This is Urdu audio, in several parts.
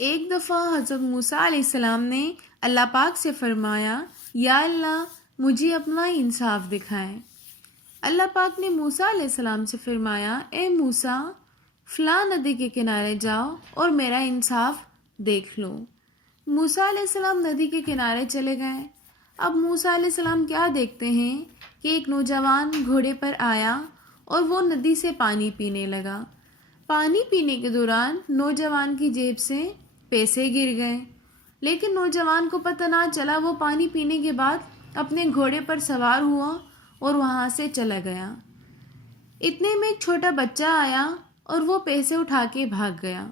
ایک دفعہ حضرت موسیٰ علیہ السلام نے اللہ پاک سے فرمایا، یا اللہ مجھے اپنا انصاف دکھائیں۔ اللہ پاک نے موسیٰ علیہ السلام سے فرمایا، اے موسیٰ فلاں ندی کے کنارے جاؤ اور میرا انصاف دیکھ لو۔ موسیٰ علیہ السلام ندی کے کنارے چلے گئے۔ اب موسیٰ علیہ السلام کیا دیکھتے ہیں کہ ایک نوجوان گھوڑے پر آیا اور وہ ندی سے پانی پینے لگا۔ پانی پینے کے دوران نوجوان کی جیب سے پیسے گر گئے، لیکن نوجوان کو پتہ نہ چلا۔ وہ پانی پینے کے بعد اپنے گھوڑے پر سوار ہوا اور وہاں سے چلا گیا۔ اتنے میں ایک چھوٹا بچہ آیا اور وہ پیسے اٹھا کے بھاگ گیا۔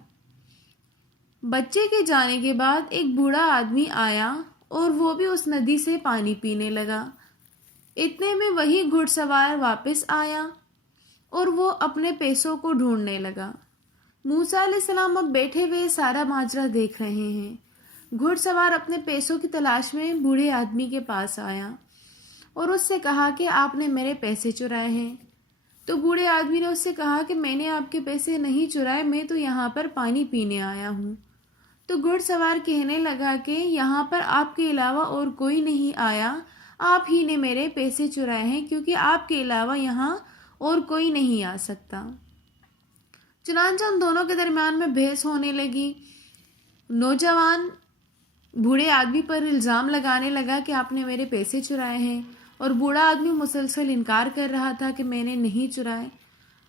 بچے کے جانے کے بعد ایک بوڑھا آدمی آیا اور وہ بھی اس ندی سے پانی پینے لگا۔ اتنے میں وہی گھڑ سوار واپس آیا اور وہ اپنے پیسوں کو ڈھونڈنے لگا۔ موسیٰ علیہ السلام اب بیٹھے ہوئے سارا ماجرا دیکھ رہے ہیں۔ گھڑ سوار اپنے پیسوں کی تلاش میں بوڑھے آدمی کے پاس آیا اور اس سے کہا کہ آپ نے میرے پیسے چرائے ہیں۔ تو بوڑھے آدمی نے اس سے کہا کہ میں نے آپ کے پیسے نہیں چرائے، میں تو یہاں پر پانی پینے آیا ہوں۔ تو گھڑ سوار کہنے لگا کہ یہاں پر آپ کے علاوہ اور کوئی نہیں آیا، آپ ہی نے میرے پیسے چرائے ہیں، کیونکہ آپ کے علاوہ یہاں اور کوئی نہیں آ سکتا۔ چنانچہ ان دونوں کے درمیان میں بحث ہونے لگی۔ نوجوان بوڑھے آدمی پر الزام لگانے لگا کہ آپ نے میرے پیسے چرائے ہیں، اور بوڑھا آدمی مسلسل انکار کر رہا تھا کہ میں نے نہیں چرائے۔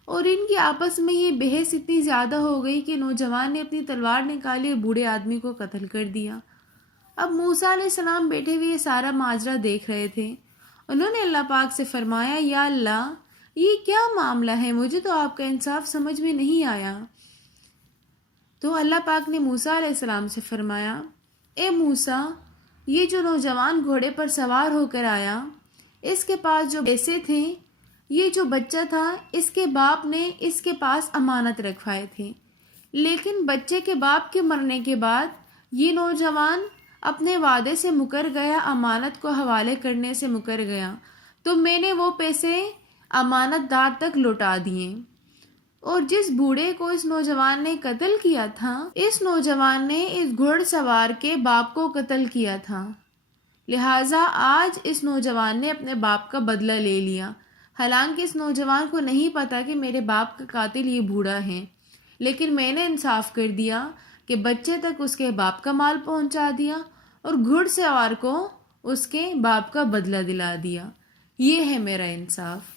اور ان کی آپس میں یہ بحث اتنی زیادہ ہو گئی کہ نوجوان نے اپنی تلوار نکالی اور بوڑھے آدمی کو قتل کر دیا۔ اب موسیٰ علیہ السلام بیٹھے ہوئے یہ سارا ماجرا دیکھ رہے تھے۔ انہوں نے اللہ پاک سے فرمایا، یا اللہ یہ کیا معاملہ ہے، مجھے تو آپ کا انصاف سمجھ میں نہیں آیا۔ تو اللہ پاک نے موسیٰ علیہ السلام سے فرمایا، اے موسیٰ یہ جو نوجوان گھوڑے پر سوار ہو کر آیا، اس کے پاس جو پیسے تھے، یہ جو بچہ تھا اس کے باپ نے اس کے پاس امانت رکھوائے تھے، لیکن بچے کے باپ کے مرنے کے بعد یہ نوجوان اپنے وعدے سے مکر گیا، امانت کو حوالے کرنے سے مکر گیا، تو میں نے وہ پیسے امانت دار تک لوٹا دیے۔ اور جس بوڑھے کو اس نوجوان نے قتل کیا تھا، اس نوجوان نے اس گھڑ سوار کے باپ کو قتل کیا تھا، لہٰذا آج اس نوجوان نے اپنے باپ کا بدلہ لے لیا۔ حالانکہ اس نوجوان کو نہیں پتا کہ میرے باپ کا قاتل یہ بوڑھا ہے، لیکن میں نے انصاف کر دیا کہ بچے تک اس کے باپ کا مال پہنچا دیا اور گھڑ سوار کو اس کے باپ کا بدلہ دلا دیا۔ یہ ہے میرا انصاف۔